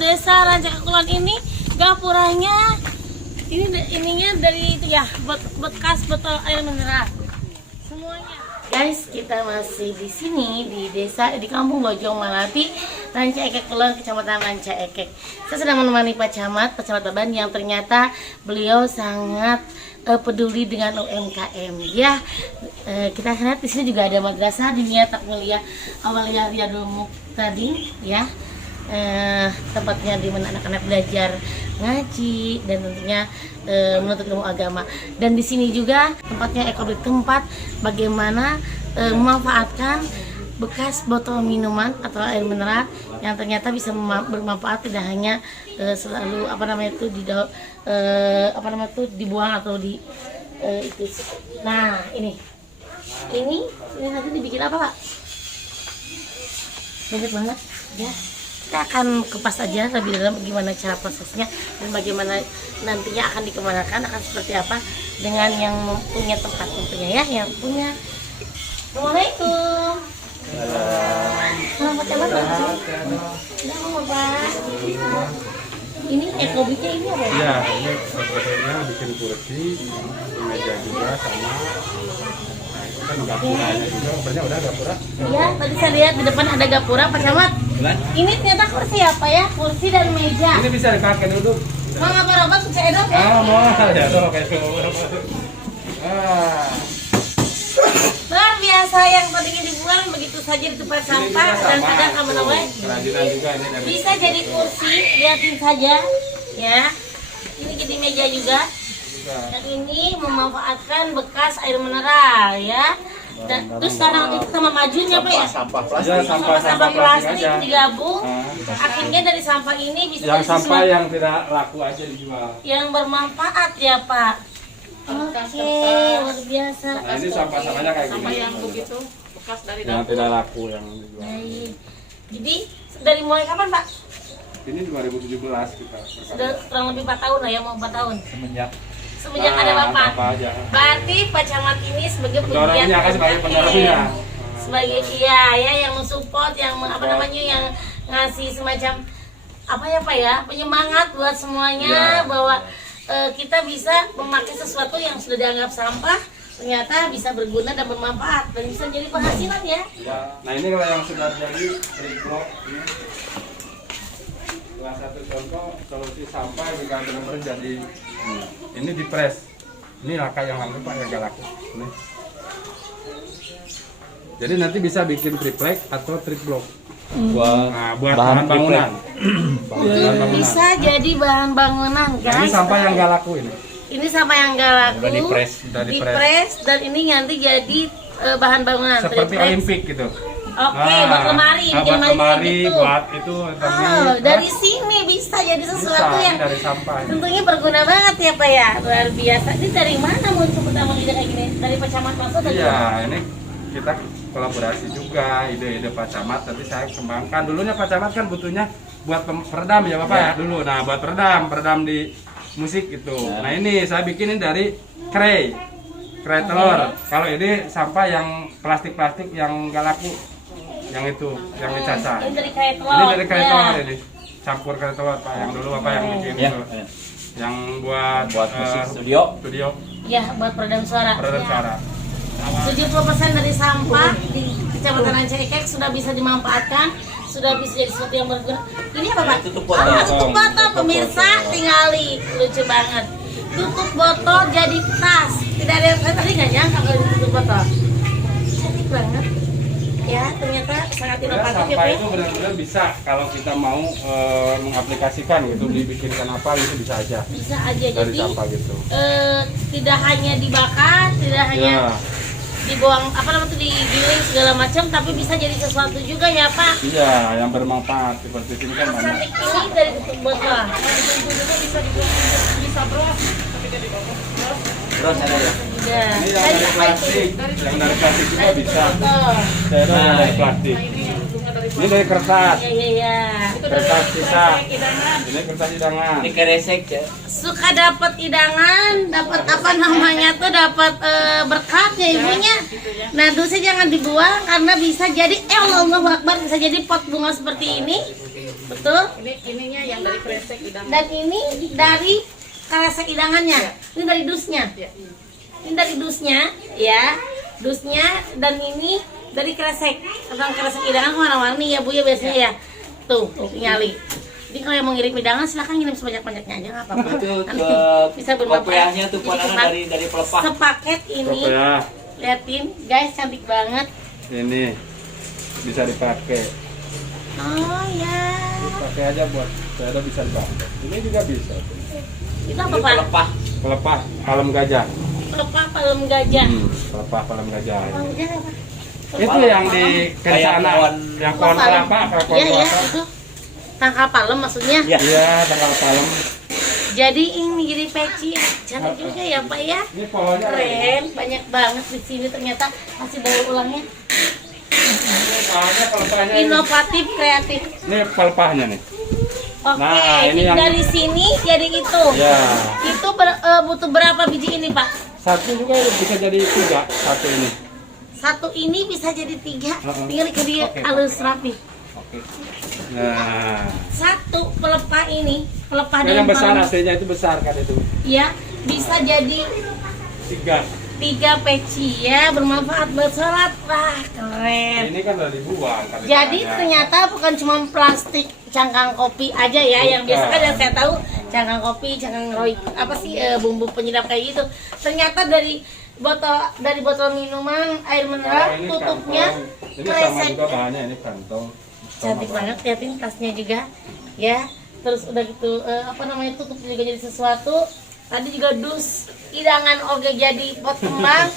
Desa Rancakekulan ini gapuranya ininya dari itu ya, bekas botol air mineral semuanya. Guys, kita masih di sini di desa di Kampung Bojong Melati, Rancakekulan, Kecamatan Rancaekek. Saya sedang menemani Pak Camat Baban yang ternyata beliau sangat peduli dengan UMKM ya. Kita lihat di sini juga ada madrasah Diniyah Takmulia Awaliyah Riyadul Muqtadin ya. Tempatnya di mana anak-anak belajar ngaji dan tentunya menuntut ilmu agama. Dan di sini juga tempatnya tempat bagaimana memanfaatkan bekas botol minuman atau air mineral yang ternyata bisa bermanfaat, tidak hanya selalu dibuang atau di itu. Nah, ini nanti dibikin apa, Pak? Banyak banget ya. Kita akan kupas aja lebih dalam bagaimana cara prosesnya dan bagaimana nantinya akan dikembangkan, akan seperti apa dengan yang punya tempat tentunya ya, yang punya. Assalamualaikum. Selamat Camat. Selamat Pak. Ini ekobiknya ini apa ya? Iya, ini sebetulnya bikin kursi, meja juga sama. Kan gapuranya juga, sebenarnya udah gapura. Iya, tadi saya lihat di depan ada gapura, Pak Camat. Ini ternyata kursi apa ya? Kursi dan meja. Ini bisa dipakai duduk. Mau apa-apa bisa edok ya? Mau ya tuh kayak gitu. Luar biasa, yang tadinya dibuang begitu saja di tempat sampah dan kadang kemana-mana. Kerajinan juga ini dari. Bisa jadi kursi, lihatin saja ya. Ini jadi meja juga. Dan ini memanfaatkan bekas air mineral ya. Dan terus sekarang itu sama majunya Pak ya? Sampah Sampah plastik aja digabung. Akhirnya dari sampah ini bisa yang jadi sampah sesuatu yang tidak laku aja dijual. yang bermanfaat ya Pak. Oke, luar biasa. Nah, ini sampah-sampahnya kayak gini. Sampah yang begitu bekas dari Yang dapur. tidak laku yang dijual. Baik. Jadi dari mulai kapan Pak? Ini 2017 kita. Sudah kurang lebih 4 tahun lah ya, mau 4 tahun. Semenjak Nah, ada Bapak. apa aja. Berarti Pak Camat ini sebagai Pendorongnya kan sebagai pendorongnya. Sebagai iya ya, yang mensupport, yang yang ngasih semacam apa ya Pak ya, penyemangat buat semuanya Ya. bahwa kita bisa memakai sesuatu yang sudah dianggap sampah ternyata bisa berguna dan bermanfaat dan bisa jadi penghasilan ya. Nah, ini kalau yang sudah jadi triplok ini. Salah satu contoh solusi sampah jika benar-benar jadi ini dipres. Ini laka yang laku Pak, yang gak laku. Ini. Jadi nanti bisa bikin triplek atau triplok. Nah, buat bahan bangunan. Bahan bangunan. Bisa jadi bahan bangunan Nah, ini guys. sampah yang gak laku ini. Ini sampah yang gak laku. Udah dipres. Dipres dan ini nanti jadi bahan bangunan. Seperti Triplex. Olimpik gitu. Oke, buat lemari, buat bikin lemari, gitu. buat itu Oh, dari sini bisa jadi sesuatu bisa, yang dari sampah. tentunya berguna banget ya Pak ya, luar biasa. Ini dari mana muncul pertama ide kayak gini? Dari Pak Camat langsung atau Iya, gimana? ini kita kolaborasi juga, ide-ide Pak Camat nanti saya kembangkan. Dulunya Pak Camat kan butuhnya buat peredam ya Bapak ya dulu. Nah, buat peredam di musik gitu. Nah, ini saya bikinin dari kray telur. Kalau ini sampah yang plastik-plastik yang gak laku, yang itu, yang dicacah. Ini dari kray telur. Ini dari kray ya. telur ini. Campur kray telur Pak, yang dulu Bapak yang bikin itu. Yang buat musik studio. Ya, buat peredam suara. Peredam Ya. suara. 70% dari sampah di Kecamatan Rancaekek sudah bisa dimanfaatkan, sudah bisa jadi sesuatu yang berguna. Ini apa Pak? Tutup botol. Tutup botol, pemirsa, tinggali. Lucu banget. Tutup botol jadi tas. Tidak ada yang saya tadi nggak nyangka kalau tutup botol. Cantik banget. Ya, ternyata sangat inovatif ya Sampah Pak. itu benar-benar bisa kalau kita mau mengaplikasikan gitu, dibikinkan apa gitu bisa aja Bisa aja dari jadi sampah gitu. tidak hanya dibakar, tidak hanya Ya, dibuang digiling segala macam, tapi bisa jadi sesuatu juga ya Pak. iya yang bermanfaat seperti ini kan banyak. Cantik ini dari tutup botol. Bisa bros. Terus ada ya. Ya. Ini yang dari plastik, yang dari plastik juga bisa. Saya yang dari plastik. Ini dari kertas, Iya. kertas sisa. Ini kertas hidangan. Ini keresek ya. Suka dapat idangan, dapat apa namanya tuh, dapat berkat ya ibunya. Nah, dusnya jangan dibuang karena bisa jadi Allahu Akbar, bisa jadi pot bunga seperti ini. betul. Ini ininya yang dari kresek idang. Dan ini dari kresek idangannya. Ini dari dusnya. Ini dari dusnya, ya. Dusnya dan ini dari kresek. Tentang kresek idangan warna-warni ya Bu ya biasanya ya. Tuh, nyali. Jadi kalau yang mau ngirim hidangan silahkan ngirim sebanyak-banyaknya aja nggak apa-apa. Itu Nanti bisa bermanfaat. kopiahnya tuh Jadi pandangan dari pelepah. sepaket ini, ya liatin guys cantik banget. ini bisa dipakai. Oh ya. Pakai aja buat saya bisa dipakai. Ini juga bisa. Itu apa Itu Pak? pelepah. Pelepah palem gajah. Pelepah palem gajah. Pelepah palem gajah. Palem gajah apa? Itu yang di Kayak sana, yang pohon kelapa, kayak pohon Iya ya, kelapa. itu tangkal palem maksudnya. Iya. Iya, tanggal palem. Jadi ini jadi peci cantik juga ya Pak ya. Ini pohonnya Keren, banyak banget di sini ternyata masih daur ulangnya. ini pohonnya pelepahnya. Inovatif, kreatif. Ini pelepahnya nih. Oke, Nah, ini yang- dari sini jadi itu. Ya, Itu butuh berapa biji ini Pak? satu juga bisa jadi 3, satu ini. Satu ini bisa jadi 3. Tinggal ke dia Oke. halus rapi. Oke. Nah, Satu pelepah ini, pelepah yang daun besar palem, aslinya itu besar kan itu. ya bisa jadi 3. 3 peci ya, bermanfaat buat sholat. Wah keren. Ini kan udah dibuang kan. Jadi istilahnya. ternyata bukan cuma plastik cangkang kopi aja ya, yang biasa kan yang saya tahu cangkang kopi, cangkang apa sih bumbu penyedap kayak gitu. Ternyata dari botol minuman air Oh, mineral ini tutupnya kantong. Ini sama kresek. juga bahannya ini kantong. Cantik Sama banget, liatin tasnya juga ya. Terus udah gitu apa namanya tutup juga jadi sesuatu. Tadi juga dus hidangan oge jadi pot kembang.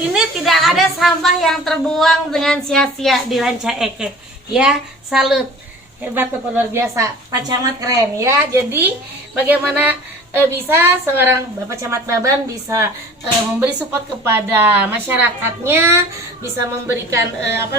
Ini tidak ada sampah yang terbuang dengan sia-sia di Ranca Ekek. Ya, salut. Hebat tuh luar biasa. Pak Camat keren ya. Jadi bagaimana bisa seorang Bapak Camat Baban bisa memberi support kepada masyarakatnya, bisa memberikan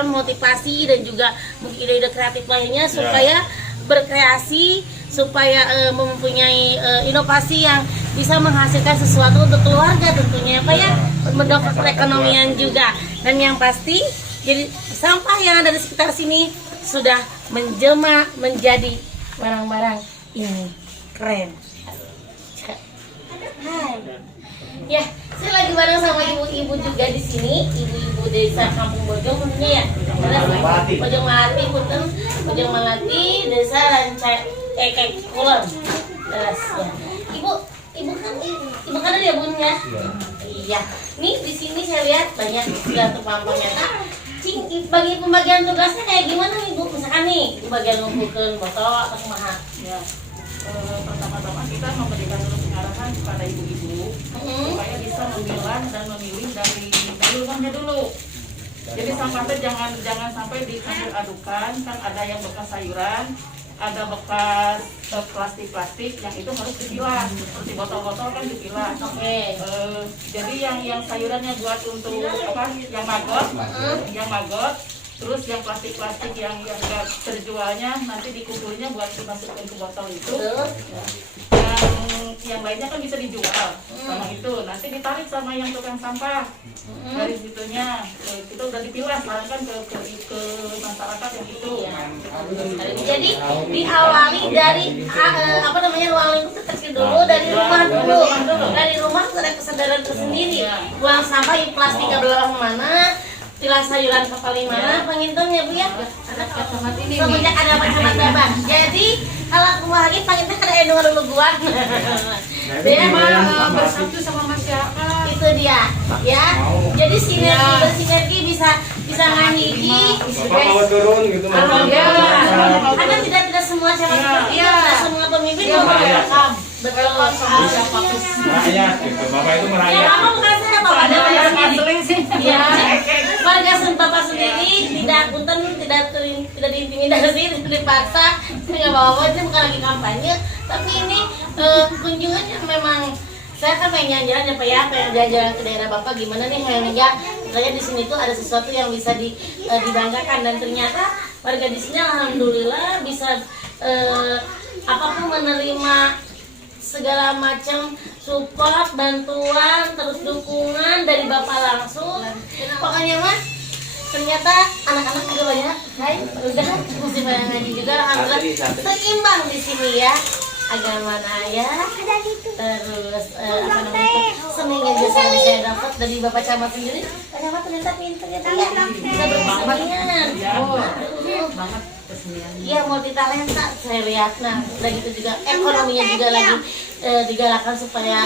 motivasi dan juga mungkin ide-ide kreatif lainnya supaya berkreasi, supaya mempunyai inovasi yang bisa menghasilkan sesuatu untuk keluarga tentunya Pak ya, mendongkrak perekonomian juga. Dan yang pasti jadi sampah yang ada di sekitar sini sudah menjelma menjadi barang-barang ini keren. Hai. Ya, saya lagi bareng sama ibu-ibu juga di sini, ibu-ibu desa Kampung Bojong tentunya ya. Bojong Melati, punten, Bojong Melati, desa Ranca Ekek Kulon. Terus ya. Ibu kan ada ya Bun ya? Iya. Nih di sini saya lihat banyak sudah terpampang nyata. Cing, bagi pembagian tugasnya kayak gimana nih Bu? Misalkan nih, bagian ngumpulkan botol atau kumaha? Ya. Pertama-tama kita memberikan dulu pengarahan kepada ibu-ibu supaya bisa memilah dan memilih dari rumahnya dulu. Jadi sampahnya jangan sampai dicampur adukan, kan ada yang bekas sayuran, ada bekas plastik yang itu harus dipilah. Seperti botol-botol kan dipilah. Oke. Jadi yang sayurannya buat untuk apa? Yang maggot. Terus yang plastik yang enggak terjualnya nanti dikumpulnya buat dimasukkan ke botol itu. Yang lainnya kan bisa dijual sama itu. Nanti ditarik sama yang tukang sampah. Dari situnya kita udah dipilah kan ke masyarakat yang itu. Jadi diawali dari ruang lingkup kecil dulu, dari rumah dulu. Dari rumah ada kesadaran tersendiri. Buang sampah yang plastik ke belakang mana, pilah sayuran ke paling mana, penginten ya Bu ya. Ada Camat ini. Semenjak ada Pak Camat Baban. Jadi kalau aku mau lagi penginten ada edung dulu guan. Dia bersatu sama masyarakat. itu dia ya. Jadi bersinergi bisa ngahiji. Bapak mau turun gitu mau. Karena tidak semua camat seperti itu, tidak semua pemimpin mau merekam. Betul. Rakyat gitu. Bapak itu Ya, merakyat. kamu bukan saya Bapak ada sendiri. Ya, warga Bapak sendiri tidak diintimidasi, tidak dipaksa, nggak bawa-bawa. Ini bukan lagi kampanye, tapi ini kunjungannya memang saya kan pengen jalan-jalan ya Pak ya, pengen jalan-jalan ke daerah Bapak gimana nih Helga. Misalnya di sini tuh ada sesuatu yang bisa dibanggakan dan ternyata warga di sini alhamdulillah bisa apapun menerima segala macam support, bantuan, terus dukungan dari Bapak langsung. Pokoknya Mas ternyata anak-anak juga banyak, hai, udah masih banyak ngaji juga, alhamdulillah seimbang di sini ya. Agama Naya, terus apa namanya seninya juga saya dapat dari Bapak Camat sendiri. Pak Camat ternyata pintar ya, bisa berkesenian. banget kesenian. Iya, multi talenta saya lihat. Nah, udah gitu juga ekonominya juga lagi digalakkan supaya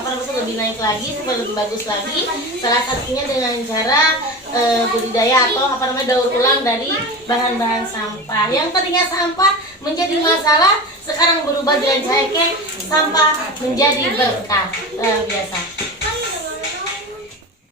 apa namanya lebih naik lagi, supaya lebih bagus lagi. Salah satunya dengan cara budidaya atau apa namanya daur ulang dari bahan-bahan sampah. Yang tadinya sampah menjadi masalah, sekarang berubah dengan cara sampah menjadi berkah. Biasa.